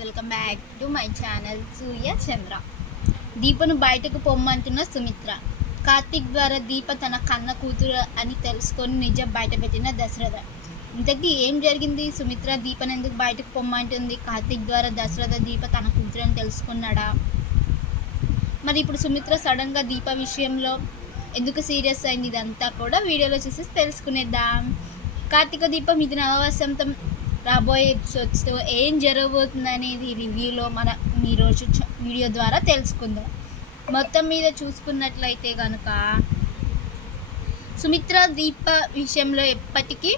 Welcome back to my channel Surya Chandra. దీపను బయటకు పొమ్మంటున్న సుమిత్ర. కార్తిక్ ద్వారా దీప తన కన్న కూతురు అని తెలుసుకొని నిజం బయటపెట్టిన దశరథ. ఇంతకీ ఏం జరిగింది? సుమిత్ర దీపను ఎందుకు బయటకు పొమ్మంటుంది? కార్తిక్ ద్వారా దశరథ దీప తన కూతురు అని తెలుసుకున్నాడా? మరి ఇప్పుడు సుమిత్ర సడన్గా దీప విషయంలో ఎందుకు సీరియస్ అయింది? ఇదంతా కూడా వీడియోలో చూసి తెలుసుకునేద్దాం. కార్తీక దీపం ఇది నవవసంతం రాబోయే ఎపిసోడ్స్తో ఏం జరగబోతుంది అనేది రివ్యూలో ఈరోజు వీడియో ద్వారా తెలుసుకుందాం. మొత్తం మీద చూసుకున్నట్లయితే కనుక సుమిత్ర దీప విషయంలో ఎప్పటికీ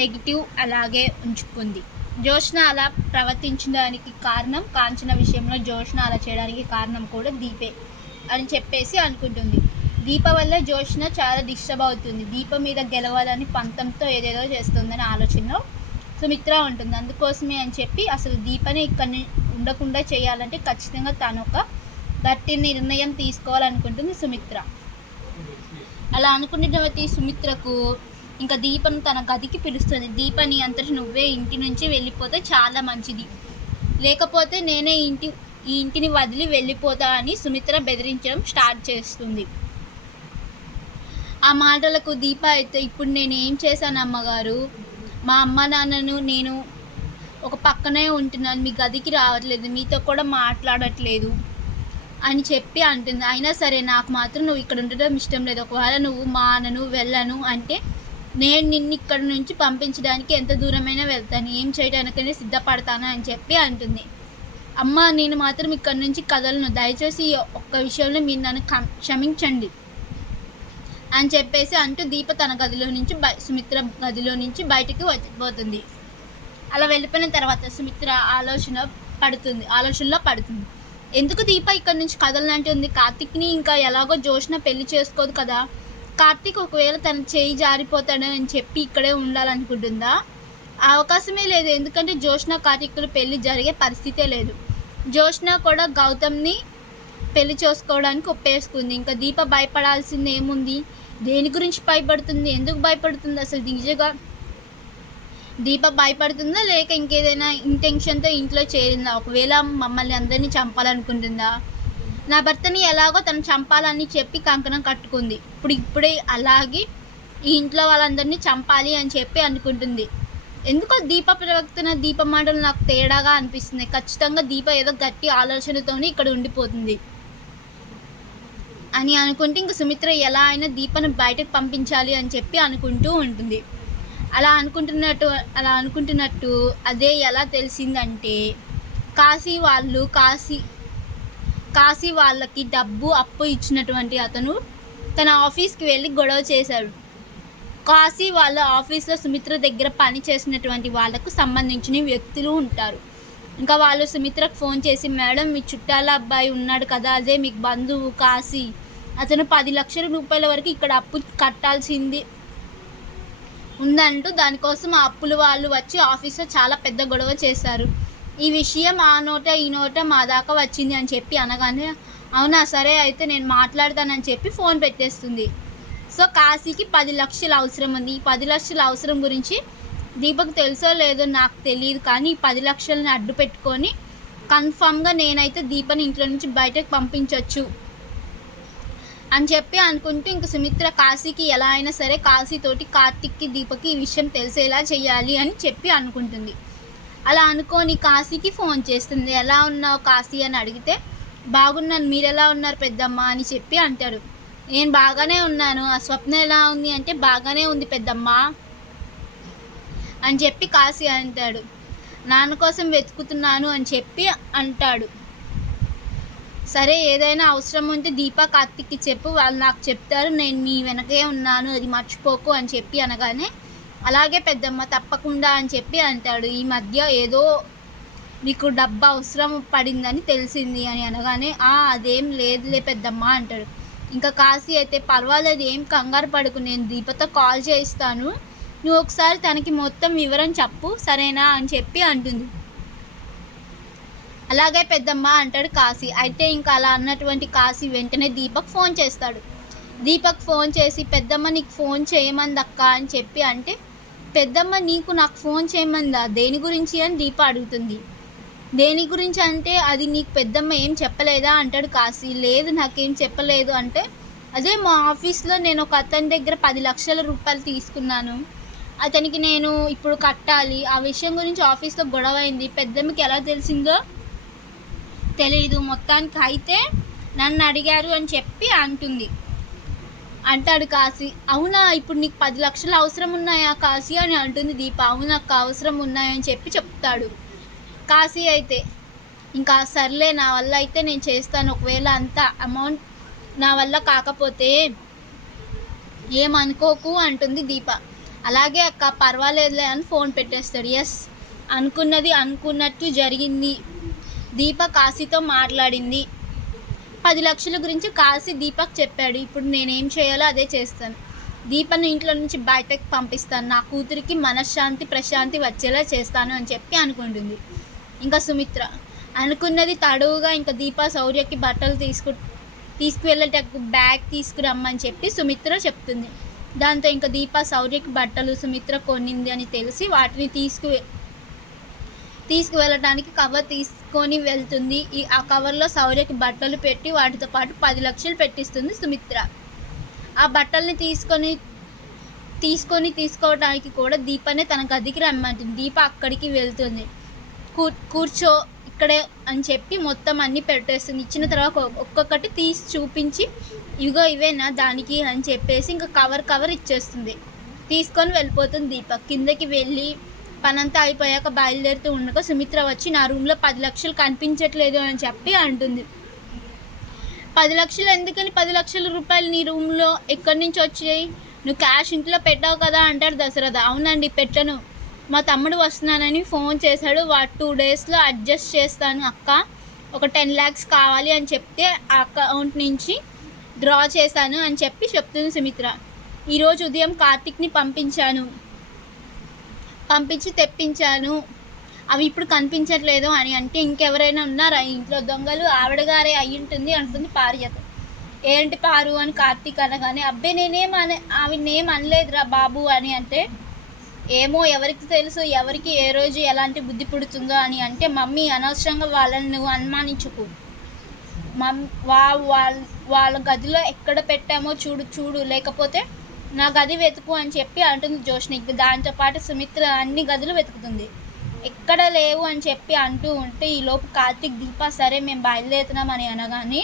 నెగిటివ్ అలాగే ఉంచుకుంది. జోష్న అలా ప్రవర్తించడానికి కారణం, కాంచన విషయంలో జోష్న అలా చేయడానికి కారణం కూడా దీపే అని చెప్పేసి అనుకుంటుంది. దీప వల్ల జోష్న చాలా డిస్టర్బ్ అవుతుంది. దీప మీద గెలవాలని పంతంతో ఏదేదో చేస్తుందని ఆలోచనలో సుమిత్ర ఉంటుంది. అందుకోసమే అని చెప్పి అసలు దీపని ఇక్కడ ఉండకుండా చేయాలంటే ఖచ్చితంగా తను ఒక గట్టి నిర్ణయం తీసుకోవాలనుకుంటుంది సుమిత్ర. అలా అనుకున్నటువంటి సుమిత్రకు ఇంకా దీపను తన గదికి పిలుస్తుంది. దీపని అంతటి నువ్వే ఇంటి నుంచి వెళ్ళిపోతే చాలా మంచిది, లేకపోతే నేనే ఈ ఇంటిని వదిలి వెళ్ళిపోతా అని సుమిత్ర బెదిరించడం స్టార్ట్ చేస్తుంది. ఆ మాటలకు దీప అయితే, ఇప్పుడు నేను ఏం చేశాను అమ్మగారు? మా అమ్మ నాన్నను నేను ఒక పక్కనే ఉంటున్నాను, మీ గదికి రావట్లేదు, మీతో కూడా మాట్లాడట్లేదు అని చెప్పి అంటుంది. అయినా సరే నాకు మాత్రం నువ్వు ఇక్కడ ఉండడం ఇష్టం లేదు. ఒకవేళ నువ్వు మానను వెళ్ళను అంటే నేను నిన్ను ఇక్కడ నుంచి పంపించడానికి ఎంత దూరమైనా వెళ్తాను, ఏం చేయడానికైనా సిద్ధపడతాను అని చెప్పి అంటుంది. అమ్మ నేను మాత్రం ఇక్కడ నుంచి కదలను, దయచేసి ఒక్క విషయంలో మీరు నన్ను క్షమించండి అని చెప్పేసి అంటూ దీప తన గదిలో నుంచి సుమిత్ర గదిలో నుంచి బయటికి వచ్చిపోతుంది. అలా వెళ్ళిపోయిన తర్వాత సుమిత్ర ఆలోచనలో పడుతుంది. ఎందుకు దీప ఇక్కడ నుంచి కదలనంటుంది? కార్తిక్ని ఇంకా ఎలాగో జోష్న పెళ్లి చేసుకోదు కదా. కార్తిక్ ఒకవేళ తన చేయి జారిపోతాడు అని చెప్పి ఇక్కడే ఉండాలనుకుంటుందా? ఆ అవకాశమే లేదు. ఎందుకంటే జోష్న కార్తిక్లు పెళ్లి జరిగే పరిస్థితే లేదు. జోష్న కూడా గౌతమ్ని పెళ్లి చేసుకోవడానికి ఒప్పేసుకుంది. ఇంకా దీప భయపడాల్సింది ఏముంది? దేని గురించి భయపడుతుంది? ఎందుకు భయపడుతుంది? అసలు నిజంగా దీప భయపడుతుందా లేక ఇంకేదైనా ఇంటెన్షన్తో ఇంట్లో చేరిందా? ఒకవేళ మమ్మల్ని అందరినీ చంపాలనుకుంటుందా? నా భర్తని ఎలాగో తను చంపాలని చెప్పి కంకణం కట్టుకుంది. ఇప్పుడే అలాగే ఈ ఇంట్లో వాళ్ళందరినీ చంపాలి అని చెప్పి అనుకుంటుంది. ఎందుకో దీప ప్రవక్తన దీప మాటలు నాకు తేడాగా అనిపిస్తుంది. ఖచ్చితంగా దీప ఏదో గట్టి ఆలోచనతోనే ఇక్కడ ఉండిపోతుంది అని అనుకుంటే ఇంక సుమిత్ర ఎలా అయినా దీపను బయటకు పంపించాలి అని చెప్పి అనుకుంటూ ఉంటుంది. అలా అనుకుంటున్నట్టు అదే ఎలా తెలిసిందంటే కాశీ వాళ్ళకి డబ్బు అప్పు ఇచ్చినటువంటి అతను తన ఆఫీస్కి వెళ్ళి గొడవ చేశాడు. కాశీ వాళ్ళ ఆఫీస్లో సుమిత్ర దగ్గర పని చేసినటువంటి వాళ్ళకు సంబంధించిన వ్యక్తులు ఉంటారు. ఇంకా వాళ్ళు సుమిత్రకు ఫోన్ చేసి, మేడం మీ చుట్టాల అబ్బాయి ఉన్నాడు కదా, అదే మీకు బంధువు కాశీ, అతను 10 లక్షల రూపాయల వరకు ఇక్కడ అప్పు కట్టాల్సింది ఉందంటూ దానికోసం ఆ అప్పుల వాళ్ళు వచ్చి ఆఫీస్లో చాలా పెద్ద గొడవ చేశారు. ఈ విషయం ఆ నోట ఈ నోట మా దాకా వచ్చింది అని చెప్పి అనగానే, అవునా సరే అయితే నేను మాట్లాడతానని చెప్పి ఫోన్ పెట్టేస్తుంది. సో కాశీకి 10 లక్షలు అవసరం ఉంది. ఈ 10 లక్షల అవసరం గురించి దీపకు తెలుసో లేదో నాకు తెలియదు, కానీ ఈ 10 లక్షలని అడ్డు పెట్టుకొని కన్ఫామ్గా నేనైతే దీపని ఇంట్లో నుంచి బయటకు పంపించవచ్చు అని చెప్పి అనుకుంటూ ఇంక సుమిత్ర కాశీకి ఎలా అయినా సరే కాశీతోటి కార్తిక్కి దీపకి ఈ విషయం తెలిసేలా చేయాలి అని చెప్పి అనుకుంటుంది. అలా అనుకొని కాశీకి ఫోన్ చేస్తుంది. ఎలా ఉన్నావు కాశీ అని అడిగితే, బాగున్నాను, మీరు ఎలా ఉన్నారు పెద్దమ్మ అని చెప్పి అంటాడు. నేను బాగానే ఉన్నాను, ఆ స్వప్న ఎలా ఉంది అంటే బాగానే ఉంది పెద్దమ్మ అని చెప్పి కాశీ అంటాడు. నాన్న కోసం వెతుకుతున్నాను అని చెప్పి అంటాడు. సరే ఏదైనా అవసరం ఉంటే దీపా కార్తిక్కి చెప్పు, వాళ్ళు నాకు చెప్తారు, నేను మీ వెనకే ఉన్నాను, అది మర్చిపోకు అని చెప్పి అనగానే, అలాగే పెద్దమ్మ తప్పకుండా అని చెప్పి అంటాడు. ఈ మధ్య ఏదో మీకు డబ్బు అవసరం పడిందని తెలిసింది అని అనగానే, అదేం లేదులే పెద్దమ్మ అంటాడు. ఇంకా కాశీ అయితే, పర్వాలేదు ఏం కంగారు పడుకు, నేను దీపతో కాల్ చేయిస్తాను, నువ్వు ఒకసారి తనకి మొత్తం వివరం చెప్పు సరేనా అని చెప్పి అంటుంది. అలాగే పెద్దమ్మ అంటాడు కాశీ. అయితే ఇంకా అలా అన్నటువంటి కాశీ వెంటనే దీపక్ ఫోన్ చేస్తాడు. దీపక్ ఫోన్ చేసి, పెద్దమ్మ నీకు ఫోన్ చేయమంది అక్క అని చెప్పి అంటే, పెద్దమ్మ నీకు నాకు ఫోన్ చేయమందా, దేని గురించి అని దీప అడుగుతుంది. దేని గురించి అంటే, అది నీకు పెద్దమ్మ ఏం చెప్పలేదా అంటాడు కాశీ. లేదు నాకేం చెప్పలేదు అంటే, అదే మా ఆఫీస్లో నేను ఒక అతని దగ్గర 10 లక్షల రూపాయలు తీసుకున్నాను, అతనికి నేను ఇప్పుడు కట్టాలి, ఆ విషయం గురించి ఆఫీస్లో గొడవ అయింది, పెద్దమ్మకి ఎలా తెలిసిందో తెలియదు, మొత్తానికి అయితే నన్ను అడిగారు అని చెప్పి అంటాడు కాశీ. అవునా, ఇప్పుడు నీకు 10 లక్షలు అవసరం ఉన్నాయా కాశీ అని అంటుంది దీప. అవును నాకు అవసరం ఉన్నాయని చెప్పి చెప్తాడు కాశీ. అయితే ఇంకా సర్లే, నా వల్ల అయితే నేను చేస్తాను, ఒకవేళ అంత అమౌంట్ నా వల్ల కాకపోతే ఏమనుకోకు అంటుంది దీప. అలాగే అక్క పర్వాలేదులే అని ఫోన్ పెట్టేస్తాడు. ఎస్, అనుకున్నది అనుకున్నట్టు జరిగింది. దీప కాశీతో మాట్లాడింది. 10 లక్షల గురించి కాశీ దీపక్ చెప్పాడు. ఇప్పుడు నేనేం చేయాలో అదే చేస్తాను, దీపను ఇంట్లో నుంచి బయటకు పంపిస్తాను, నా కూతురికి మనశ్శాంతి ప్రశాంతి వచ్చేలా చేస్తాను అని చెప్పి అనుకుంటుంది. ఇంకా సుమిత్ర అనుకున్నది తడువుగా ఇంకా దీప శౌర్యకి బట్టలు తీసుకువెళ్ళేటప్పుడు బ్యాగ్ తీసుకురమ్మని చెప్పి సుమిత్ర చెప్తుంది. దాంతో ఇంకా దీప శౌర్యకి బట్టలు సుమిత్ర కొనింది అని తెలిసి వాటిని తీసుకువెళ్ళటానికి కవర్ తీసుకొని వెళ్తుంది. ఆ కవర్లో శౌర్యకి బట్టలు పెట్టి వాటితో పాటు 10 లక్షలు పెట్టిస్తుంది సుమిత్ర. ఆ బట్టల్ని తీసుకోవడానికి కూడా దీపనే తన గదికి రమ్మంటుంది. దీప అక్కడికి వెళ్తుంది. కూర్చో ఇక్కడే అని చెప్పి మొత్తం అన్నీ పెట్టేస్తుంది. ఇచ్చిన తర్వాత ఒక్కొక్కటి తీసి చూపించి ఇవిగో ఇవేనా దానికి అని చెప్పేసి ఇంకా కవర్ ఇచ్చేస్తుంది. తీసుకొని వెళ్ళిపోతుంది దీప. కిందకి వెళ్ళి పనంతా అయిపోయాక బయలుదేరుతూ ఉండగా సుమిత్ర వచ్చి నా రూమ్లో 10 లక్షలు కనిపించట్లేదు అని చెప్పి అంటుంది. 10 లక్షలు ఎందుకని, 10 లక్షల రూపాయలు నీ రూమ్లో ఎక్కడి నుంచి వచ్చాయి, నువ్వు క్యాష్ ఇంట్లో పెట్టావు కదా అంటాడు దశరథ. అవునండి పెట్టను, మా తమ్ముడు వస్తున్నానని ఫోన్ చేశాడు, 2 డేస్లో అడ్జస్ట్ చేస్తాను అక్క, ఒక 10 lakhs కావాలి అని చెప్తే ఆ అకౌంట్ నుంచి డ్రా చేశాను అని చెప్పి చెప్తుంది సుమిత్ర. ఈరోజు ఉదయం కార్తిక్ని పంపించి తెప్పించాను, అవి ఇప్పుడు కనిపించట్లేదు అని అంటే ఇంకెవరైనా ఉన్నారా ఇంట్లో దొంగలు, ఆవిడ గారే అయ్యుంటుంది అంటుంది పారిజాత. ఏంటి పారు అని కార్తీక్ అనగానే అబ్బే ఆవిడనేం అనలేదురా బాబు అని అంటే, ఏమో ఎవరికి తెలుసు ఎవరికి ఏ రోజు ఎలాంటి బుద్ధి పుడుతుందో అని అంటే, మమ్మీ అనవసరంగా వాళ్ళని నువ్వు అనుమానించుకు, వాళ్ళ గదిలో ఎక్కడ పెట్టామో చూడు లేకపోతే నా గది వెతుకు అని చెప్పి అంటుంది జోష్ని. దాంతోపాటు సుమిత్ర అన్ని గదులు వెతుకుతుంది, ఎక్కడ లేవు అని చెప్పి అంటూ ఉంటే ఈలోపు కార్తిక్ దీప సరే మేము బయలుదేరుతున్నాం అని అనగానే,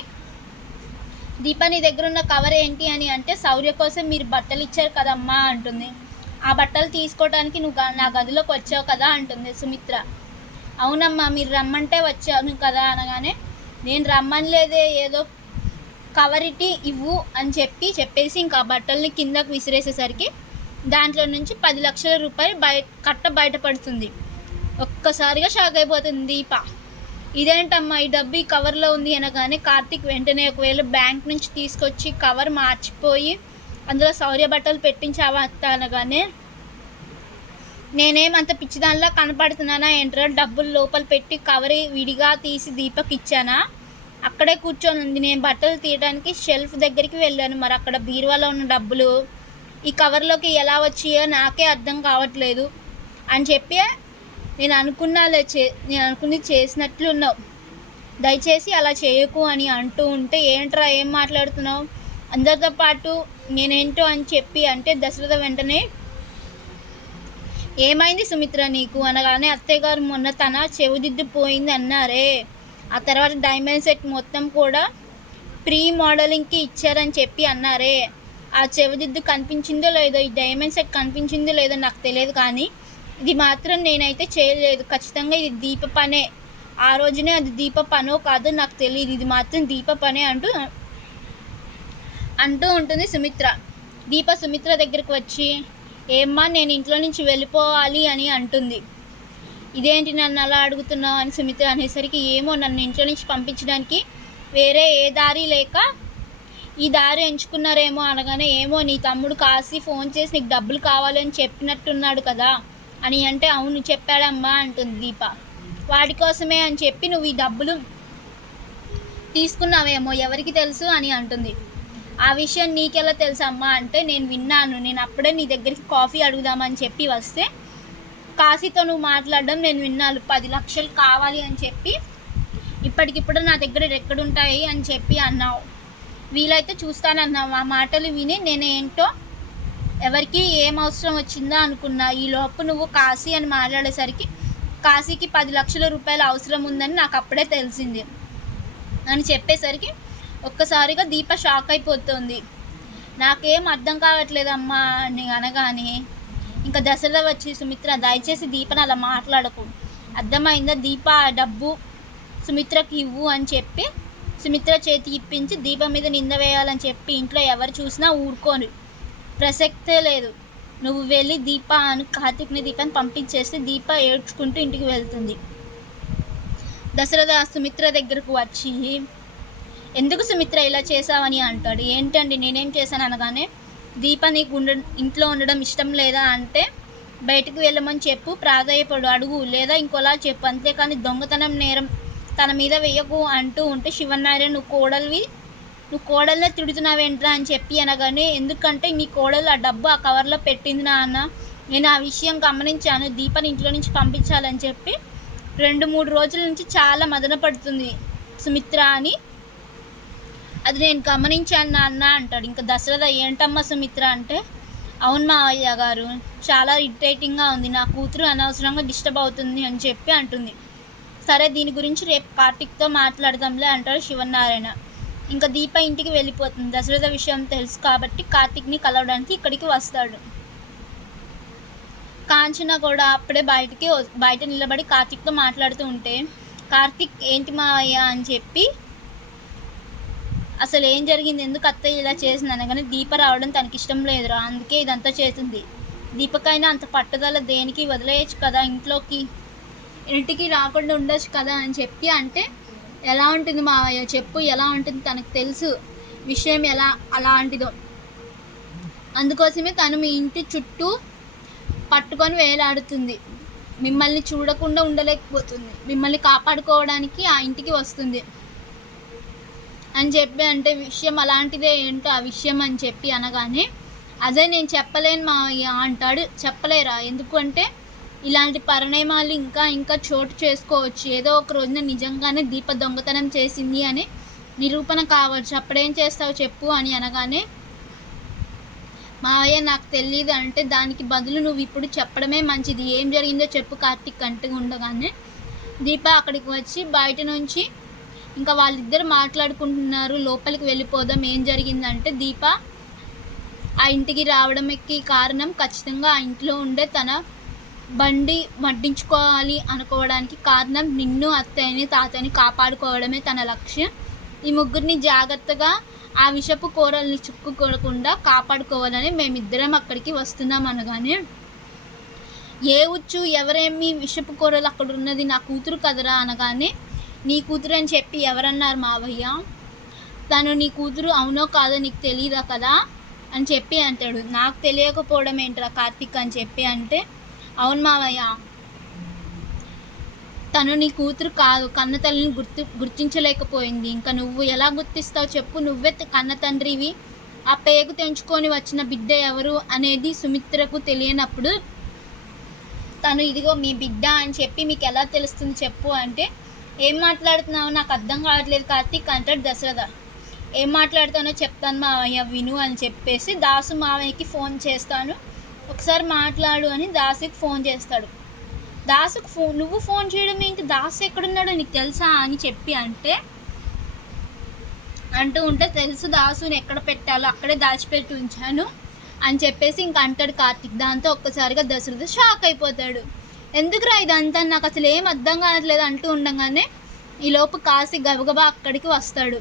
దీప నీ దగ్గర ఉన్న కవర్ ఏంటి అని అంటే, శౌర్య కోసం మీరు బట్టలు ఇచ్చారు కదమ్మా అంటుంది. ఆ బట్టలు తీసుకోవడానికి నువ్వు నా గదిలోకి వచ్చావు కదా అంటుంది సుమిత్ర. అవునమ్మా మీరు రమ్మంటే వచ్చాను కదా అనగానే, నేను రమ్మనిలేదే, ఏదో కవర్ ఇట్టి ఇవ్వు అని చెప్పేసి ఇంకా బట్టల్ని కిందకు విసిరేసేసరికి దాంట్లో నుంచి 10 లక్షల రూపాయలు బయటపడుతుంది. ఒక్కసారిగా షాక్ అయిపోతుంది దీప. ఇదేంటమ్మా ఈ డబ్బు ఈ కవర్లో ఉంది అనగానే కార్తిక్ వెంటనే ఒకవేళ బ్యాంక్ నుంచి తీసుకొచ్చి కవర్ మార్చిపోయి అందులో శౌర్య బట్టలు పెట్టించావా అత్త అనగానే, నేనేమంత పిచ్చిదానిలా కనపడుతున్నానా ఏంట్రా, డబ్బులు లోపల పెట్టి కవర్ విడిగా తీసి దీపక్ ఇచ్చానా, అక్కడే కూర్చొని ఉంది, నేను బట్టలు తీయడానికి షెల్ఫ్ దగ్గరికి వెళ్ళాను, మరి అక్కడ బీరువాలో ఉన్న డబ్బులు ఈ కవర్లోకి ఎలా వచ్చాయో నాకే అర్థం కావట్లేదు అని చెప్పి నేను అనుకున్నది చేసినట్లున్నావు, దయచేసి అలా చేయకు అని అంటూ ఉంటే, ఏంట్రా ఏం మాట్లాడుతున్నావు, అందరితో పాటు నేనేంటో అని చెప్పి అంటే దశరథ వెంటనే ఏమైంది సుమిత్ర నీకు అనగానే, అత్తయ్య గారు మొన్న తన చెవిదిద్దు పోయింది అన్నారే, ఆ తర్వాత డైమండ్ సెట్ మొత్తం కూడా ప్రీ మోడలింగ్కి ఇచ్చారని చెప్పి అన్నారే, ఆ చెవిదిద్దు కనిపించిందో లేదో, ఈ డైమండ్ సెట్ కనిపించిందో లేదో నాకు తెలియదు, కానీ ఇది మాత్రం నేనైతే చేయలేదు, ఖచ్చితంగా ఇది దీప పనే, ఆ రోజునే అది దీప పనో కాదో నాకు తెలియదు, ఇది మాత్రం దీప పనే అంటూ ఉంటుంది సుమిత్ర. దీప సుమిత్ర దగ్గరికి వచ్చి, ఏమ్మా నేను ఇంట్లో నుంచి వెళ్ళిపోవాలి అని అంటుంది. ఇదేంటి నన్ను అలా అడుగుతున్నావు అని సుమిత్ర అనేసరికి, ఏమో నన్ను ఇంట్లో నుంచి పంపించడానికి వేరే ఏ దారి లేక ఈ దారి ఎంచుకున్నారేమో అనగానే, ఏమో నీ తమ్ముడు కాశీ ఫోన్ చేసి నీకు డబ్బులు కావాలని చెప్పినట్టున్నాడు కదా అని అంటే, అవును చెప్పాడమ్మా అంటుంది దీప. వాడి కోసమే అని చెప్పి నువ్వు ఈ డబ్బులు తీసుకున్నావేమో ఎవరికి తెలుసు అని అంటుంది. ఆ విషయం నీకెలా తెలుసమ్మా అంటే, నేను విన్నాను, నేను అప్పుడే నీ దగ్గరికి కాఫీ అడుగుదామని చెప్పి వస్తే కాశీతో నువ్వు మాట్లాడడం నేను విన్నాను, 10 లక్షలు కావాలి అని చెప్పి ఇప్పటికిప్పుడు నా దగ్గర ఎక్కడుంటాయి అని చెప్పి అన్నావు. వీలైతే చూస్తానన్నావు. ఆ మాటలు విని నేను ఏంటో ఎవరికి ఏం అవసరం వచ్చిందో అనుకున్నా. ఈలోపు నువ్వు కాశీ అని మాట్లాడేసరికి కాశీకి 10 లక్షల రూపాయలు అవసరం ఉందని నాకు అప్పుడే తెలిసింది అని చెప్పేసరికి ఒక్కసారిగా దీప షాక్ అయిపోతుంది. నాకేం అర్థం కావట్లేదమ్మా అని అనగానే ఇంకా దశలో వచ్చి, సుమిత్ర దయచేసి దీపని అలా మాట్లాడకు, అర్థమైందా? దీప డబ్బు సుమిత్రకి ఇవ్వు అని చెప్పి సుమిత్ర చేతి ఇప్పించి దీప మీద నింద వేయాలని చెప్పి ఇంట్లో ఎవరు చూసినా ఊరుకోను, ప్రసక్తే లేదు. నువ్వు వెళ్ళి దీప అని దీపాన్ని పంపించేస్తే దీప ఏడ్చుకుంటూ ఇంటికి వెళ్తుంది. దశరథ సుమిత్ర దగ్గరకు వచ్చి, ఎందుకు సుమిత్ర ఇలా చేసావని అంటాడు. ఏంటండి నేనేం చేశాను అనగానే, దీప నీకు ఇంట్లో ఉండడం ఇష్టం లేదా అంటే బయటకు వెళ్ళమని చెప్పు, ప్రాధాయపడు, అడుగు, లేదా ఇంకోలా చెప్పు, అంతేకాని దొంగతనం నేరం తన మీద వేయకు అంటూ ఉంటే శివనారాయణ నువ్వు కోడల్నే తిడుతున్నావేంట్రా అని చెప్పి అనగానే, ఎందుకంటే మీ కోడలు ఆ డబ్బు ఆ కవర్లో పెట్టింది నాన్న, నేను ఆ విషయం గమనించాను, దీపని ఇంట్లో నుంచి పంపించాలని చెప్పి 2-3 రోజుల నుంచి చాలా మదన పడుతుంది సుమిత్ర అని, అది నేను గమనించాను నాన్న అంటాడు. ఇంకా దశరథ ఏంటమ్మా సుమిత్ర అంటే, అవును మావయ్య గారు, చాలా ఇరిటేటింగ్గా ఉంది, నా కూతురు అనవసరంగా డిస్టర్బ్ అవుతుంది అని చెప్పి అంటుంది. సరే దీని గురించి రేపు కార్తిక్తో మాట్లాడదాంలే అంటాడు శివనారాయణ. ఇంకా దీప ఇంటికి వెళ్ళిపోతుంది. దశరథ విషయం తెలుసు కాబట్టి కార్తిక్ని కలవడానికి ఇక్కడికి వస్తాడు. కాంచన కూడా అప్పుడే బయట నిలబడి కార్తిక్తో మాట్లాడుతూ ఉంటే, కార్తిక్ ఏంటి మావయ్య అని చెప్పి అసలు ఏం జరిగింది, ఎందుకు అత్తయ్య ఇలా చేసింది అనగానే, దీప రావడం తనకి ఇష్టం లేదురా, అందుకే ఇదంతా చేసింది. దీపకైనా అంత పట్టుదల దేనికి, వదిలేయచ్చు కదా, ఇంటికి రాకుండా ఉండొచ్చు కదా అని చెప్పి అంటే, ఎలా ఉంటుంది మావయ్య చెప్పు, ఎలా ఉంటుంది, తనకు తెలుసు విషయం అలాంటిదో, అందుకోసమే తను మీ ఇంటి చుట్టూ పట్టుకొని వేలాడుతుంది, మిమ్మల్ని చూడకుండా ఉండలేకపోతుంది, మిమ్మల్ని కాపాడుకోవడానికి ఆ ఇంటికి వస్తుంది అని చెప్పి అంటే, విషయం అలాంటిదే ఏంటో ఆ విషయం అని చెప్పి అనగానే, అదే నేను చెప్పలేను మావయ్య అంటాడు. చెప్పలేరా, ఎందుకంటే ఇలాంటి పరిణామాలు ఇంకా చోటు చేసుకోవచ్చు, ఏదో ఒక రోజున నిజంగానే దీప దొంగతనం చేసింది అని నిరూపణ కావచ్చు, అప్పుడేం చేస్తావు చెప్పు అని అనగానే, మావయ్య నాకు తెలియదు అంటే, దానికి బదులు నువ్వు ఇప్పుడు చెప్పడమే మంచిది, ఏం జరిగిందో చెప్పు కార్తిక్ అంటూ ఉండగానే దీప అక్కడికి వచ్చి బయట నుంచి ఇంకా వాళ్ళిద్దరు మాట్లాడుకుంటున్నారు, లోపలికి వెళ్ళిపోదాం, ఏం జరిగిందంటే, దీప ఆ ఇంటికి రావడానికి కారణం ఖచ్చితంగా ఆ ఇంట్లో ఉండే తన బండి మడ్డించుకోవాలి అనుకోవడానికి కారణం నిన్ను, అత్తయ్యని, తాతని కాపాడుకోవడమే తన లక్ష్యం. ఈ ముగ్గురిని జాగ్రత్తగా ఆ విషపు కూరల్ని చుక్కుకోకుండా కాపాడుకోవాలని మేమిద్దరం అక్కడికి వస్తున్నాం అనగానే, ఏ ఉచ్చు ఎవరేమి విషపు కూరలు అక్కడ ఉన్నది, నా కూతురు కదరా అనగానే, నీ కూతురు అని చెప్పి ఎవరన్నారు మావయ్య, తను నీ కూతురు అవునో కాదో నీకు తెలియదా కదా అని చెప్పి అంటాడు. నాకు తెలియకపోవడం ఏంట్రా కార్తిక్ అని చెప్పి అంటే, అవును మావయ్య, తను నీ కూతురు కాదు, కన్న తల్లిని గుర్తించలేకపోయింది, ఇంకా నువ్వు ఎలా గుర్తిస్తావు చెప్పు, నువ్వే కన్న తండ్రివి, ఆ పేగు తెంచుకొని వచ్చిన బిడ్డ ఎవరు అనేది సుమిత్రకు తెలియనప్పుడు తను ఇదిగో మీ బిడ్డ అని చెప్పి మీకు ఎలా తెలుస్తుంది చెప్పు అంటే, ఏం మాట్లాడుతున్నావు నాకు అర్థం కావట్లేదు కార్తిక్ అంటాడు దశరథ. ఏం మాట్లాడుతానో చెప్తాను మావయ్య విను అని చెప్పేసి దాసు మావయ్యకి ఫోన్ చేస్తాను, ఒకసారి మాట్లాడు అని దాసుకి ఫోన్ చేస్తాడు. దాసుకు నువ్వు ఫోన్ చేయడం ఏంటి, దాసు ఎక్కడున్నాడో నీకు తెలుసా అని చెప్పి అంటూ ఉంటే, తెలుసు దాసుని ఎక్కడ పెట్టాలో అక్కడే దాచిపెట్టి ఉంచాను అని చెప్పేసి ఇంకా అంటాడు కార్తిక్. దాంతో ఒక్కసారిగా దశరథ షాక్ అయిపోతాడు. ఎందుకురా ఇదంతా నాకు అసలు ఏం అర్థం కావట్లేదు అంటూ ఉండగానే ఈలోపు కాశీ గబగబా అక్కడికి వస్తాడు.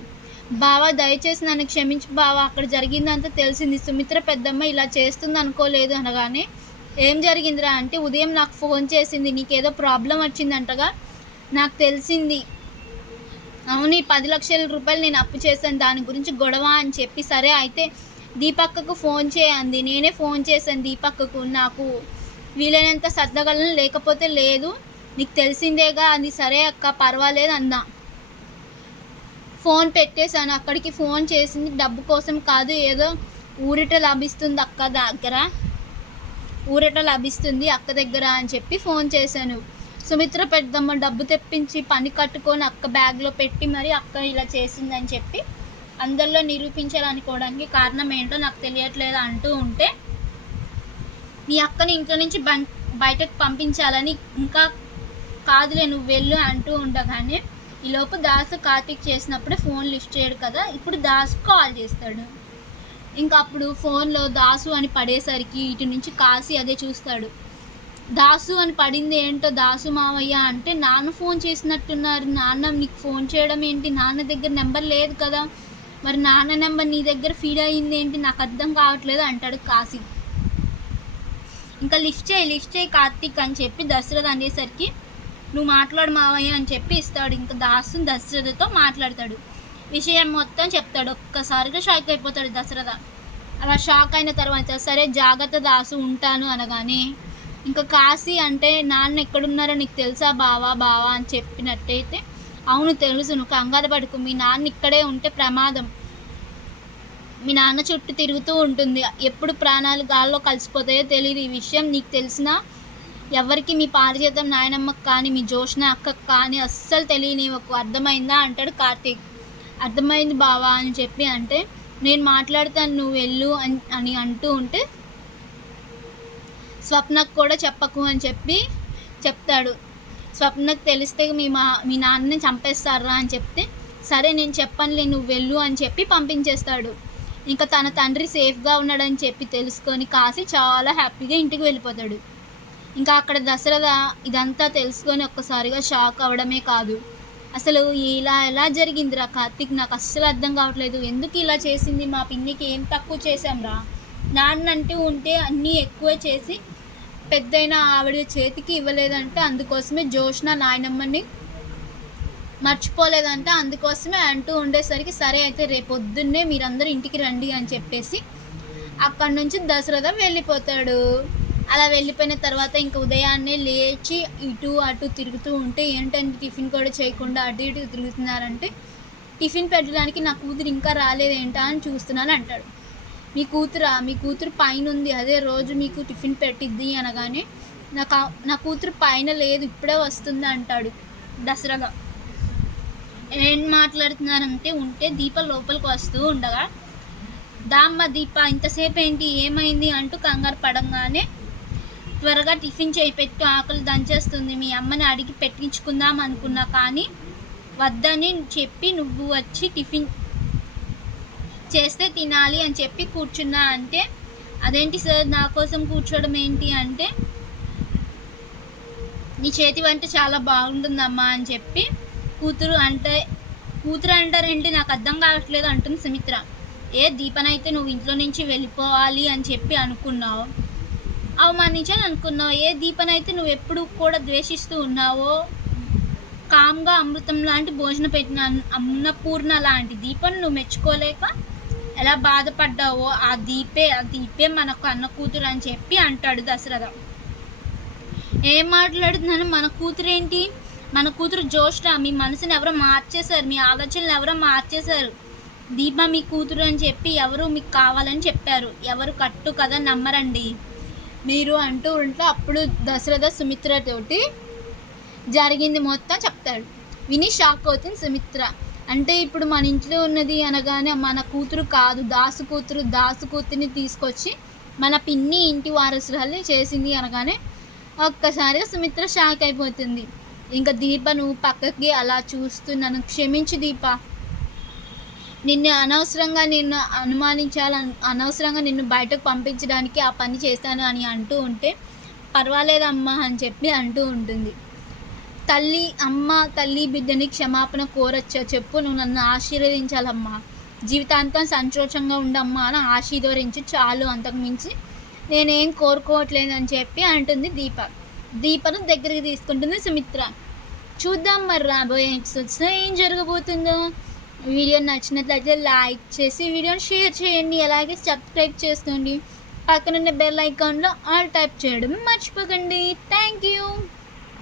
బావా దయచేసి నన్ను క్షమించు బావా, అక్కడ జరిగిందంతా తెలిసింది, సుమిత్ర పెద్దమ్మ ఇలా చేస్తుంది అనుకోలేదు అనగానే, ఏం జరిగిందిరా అంటే, ఉదయం నాకు ఫోన్ చేసింది, నీకేదో ప్రాబ్లం వచ్చిందంటగా నాకు తెలిసింది, అవును 10 లక్షల రూపాయలు నేను అప్పు చేశాను, దాని గురించి గొడవ అని చెప్పి, సరే అయితే దీపక్కకు ఫోన్ చేయండి, నేనే ఫోన్ చేశాను దీపక్కకు, నాకు వీలైనంత సర్దగలను, లేకపోతే లేదు, నీకు తెలిసిందేగా అది, సరే అక్క పర్వాలేదు అన్నా. ఫోన్ పెట్టేశాను, అక్కడికి ఫోన్ చేసింది డబ్బు కోసం కాదు, ఏదో ఊరిట లభిస్తుంది అక్క దగ్గర, ఊరట లభిస్తుంది అక్క దగ్గర అని చెప్పి ఫోన్ చేశాను. సుమిత్ర పెద్దమ్మ డబ్బు తెప్పించి పని కట్టుకొని అక్క బ్యాగ్లో పెట్టి మరి అక్క ఇలా చేసిందని చెప్పి అందరిలో నిరూపించాలనుకోవడానికి కారణం ఏంటో నాకు తెలియట్లేదు అంటూ ఉంటే, మీ అక్కని ఇంట్లో నుంచి బయటకు పంపించాలని, ఇంకా కాదులే నువ్వు వెళ్ళు అంటూ ఉండగానే ఈలోపు దాసు కార్తీక్ చేసినప్పుడే ఫోన్ లిఫ్ట్ చేయడు కదా, ఇప్పుడు దాసు కాల్ చేస్తాడు. ఇంకా అప్పుడు ఫోన్లో దాసు అని పడేసరికి ఇటు నుంచి కాశీ అదే చూస్తాడు. దాసు అని పడింది ఏంటో దాసు మావయ్య అంటే, నాన్న ఫోన్ చేసినట్టున్నారు, నాన్న నీకు ఫోన్ చేయడం ఏంటి, నాన్న దగ్గర నెంబర్ లేదు కదా, మరి నాన్న నెంబర్ నీ దగ్గర ఫీడ్ అయ్యింది ఏంటి, నాకు అర్థం కావట్లేదు అంటాడు కాశీ. ఇంకా లిఫ్ట్ చేయి కార్తీక్ అని చెప్పి దశరథ అనేసరికి, నువ్వు మాట్లాడు మావయ్య అని చెప్పి ఇస్తాడు. ఇంకా దాసు దశరథతో మాట్లాడతాడు, విషయం మొత్తం చెప్తాడు. ఒక్కసారిగా షాక్ అయిపోతాడు దశరథ. అలా షాక్ అయిన తర్వాత సరే జాగ్రత్త దాసు ఉంటాను అనగానే, ఇంకా కాశీ అంటే నాన్న ఎక్కడున్నారో నీకు తెలుసా బావా అని చెప్పినట్టయితే, అవును తెలుసు, నువ్వు కంగారు పడుకు, మీ నాన్న ఇక్కడే ఉంటే ప్రమాదం, మీ నాన్న చుట్టూ తిరుగుతూ ఉంటుంది, ఎప్పుడు ప్రాణాలు గాల్లో కలిసిపోతాయో తెలియదు, ఈ విషయం నీకు తెలిసినా ఎవరికి మీ పారిజాతం నాయనమ్మకు కానీ మీ జోష్న అక్కకు కానీ అస్సలు తెలియనివ్వకు, అర్థమైందా అంటాడు కార్తీక్. అర్థమైంది బావా అని చెప్పి అంటే, నేను మాట్లాడతాను నువ్వు వెళ్ళు అని అంటూ ఉంటే, స్వప్నకు కూడా చెప్పకు అని చెప్పి చెప్తాడు. స్వప్నకు తెలిస్తే మీ నాన్నని చంపేస్తారా అని చెప్తే, సరే నేను చెప్పనులే నువ్వు వెళ్ళు అని చెప్పి పంపించేస్తాడు. ఇంకా తన తండ్రి సేఫ్గా ఉన్నాడని చెప్పి తెలుసుకొని కాశీ చాలా హ్యాపీగా ఇంటికి వెళ్ళిపోతాడు. ఇంకా అక్కడ దశరథ ఇదంతా తెలుసుకొని ఒక్కసారిగా షాక్ అవడమే కాదు, అసలు ఎలా జరిగిందిరా కార్తీక్, నాకు అస్సలు అర్థం కావట్లేదు, ఎందుకు ఇలా చేసింది, మా పిన్నికి ఏం తక్కువ చేశాంరా, నాన్న అంటూ ఉంటే అన్నీ ఎక్కువ చేసి పెద్దయిన ఆవిడ చేతికి ఇవ్వలేదంటే అందుకోసమే జోష్న నాయనమ్మని మర్చిపోలేదంట, అందుకోసమే అంటూ ఉండేసరికి సరే అయితే రేపొద్దున్నే మీరందరూ ఇంటికి రండి అని చెప్పేసి అక్కడి నుంచి దశరథ వెళ్ళిపోతాడు. అలా వెళ్ళిపోయిన తర్వాత ఇంకా ఉదయాన్నే లేచి ఇటు అటు తిరుగుతూ ఉంటే, ఏంటంటే టిఫిన్ కూడా చేయకుండా అటు ఇటు తిరుగుతున్నారంటే, టిఫిన్ పెట్టడానికి నా కూతురు ఇంకా రాలేదేంటా అని చూస్తున్నాను అంటాడు. మీ కూతురు పైన ఉంది, అదే రోజు మీకు టిఫిన్ పెట్టిద్ది అనగానే, నా కూతురు పైన లేదు ఇప్పుడే వస్తుంది అంటాడు దశరథ. ఏం మాట్లాడుతున్నారంటే ఉంటే దీప లోపలికి వస్తూ ఉండగా, దామ్మ దీప ఇంతసేపు ఏంటి ఏమైంది అంటూ కంగారు పడంగానే, త్వరగా టిఫిన్ చేయిపెట్టు ఆకలి దంచేస్తుంది, మీ అమ్మని అడిగి పెట్టించుకుందాం అనుకున్నా కానీ వద్దని చెప్పి నువ్వు వచ్చి టిఫిన్ చేస్తే తినాలి అని చెప్పి కూర్చున్నా అంటే, అదేంటి సార్ నా కోసం కూర్చోవడం ఏంటి అంటే, నీ చేతి వంట చాలా బాగుంటుందమ్మా అని చెప్పి కూతురు అంటారేంటి నాకు అర్థం కావట్లేదు అంటుంది సుమిత్ర. దీపనైతే నువ్వు ఇంట్లో నుంచి వెళ్ళిపోవాలి అని చెప్పి అనుకున్నావు, అవమానించాలి అనుకున్నావు, దీపనైతే నువ్వు ఎప్పుడు కూడా ద్వేషిస్తూ ఉన్నావో, కామ్గా అమృతం లాంటి భోజనం పెట్టిన అన్నపూర్ణ లాంటి దీపను నువ్వు మెచ్చుకోలేక ఎలా బాధపడ్డావో ఆ దీపే మనకు అన్న కూతురు అని చెప్పి అంటాడు దశరథ. ఏం మాట్లాడుతున్నాను, మన కూతురు ఏంటి, మన కూతురు జోష్న, మీ మనసుని ఎవరో మార్చేశారు, మీ ఆలోచనలు ఎవరో మార్చేశారు, దీప మీ కూతురు అని చెప్పి ఎవరు మీకు కావాలని చెప్పారు, ఎవరు కట్టు కదా నమ్మరండి మీరు అంటూ ఉంటే, అప్పుడు దశరథ సుమిత్రతోటి జరిగింది మొత్తం చెప్తాడు. విని షాక్ అవుతుంది సుమిత్ర. అంటే ఇప్పుడు మన ఇంట్లో ఉన్నది అనగానే మన కూతురు కాదు, దాసు కూతురిని తీసుకొచ్చి మన పిన్ని ఇంటి వారసురాలు చేసింది అనగానే ఒక్కసారిగా సుమిత్ర షాక్ అయిపోతుంది. ఇంకా దీప నువ్వు పక్కకి అలా చూస్తూ, నన్ను క్షమించి దీప, అనవసరంగా నిన్ను బయటకు పంపించడానికి ఆ పని చేస్తాను అని అంటూ ఉంటే, పర్వాలేదమ్మా అని చెప్పి అంటూ ఉంటుంది. తల్లి బిడ్డని క్షమాపణ కోరచ్చా చెప్పు, నువ్వు నన్ను ఆశీర్వదించాలమ్మా, జీవితాంతం సంతోషంగా ఉండమ్మా అని ఆశీర్వదించి చాలు, అంతకుమించి నేనేం కోరుకోవట్లేదు అని చెప్పి అంటుంది దీపను దగ్గరికి తీసుకుంటుంది సుమిత్ర. చూద్దాం మరి రాబోయే ఎపిసోడ్స్లో ఏం జరగబోతుందో. వీడియో నచ్చినట్లయితే లైక్ చేసి వీడియోని షేర్ చేయండి, అలాగే సబ్స్క్రైబ్ చేసుకోండి, పక్కనున్న బెల్ ఐకాన్లో ఆల్ టైప్ చేయడం మర్చిపోకండి. Thank you.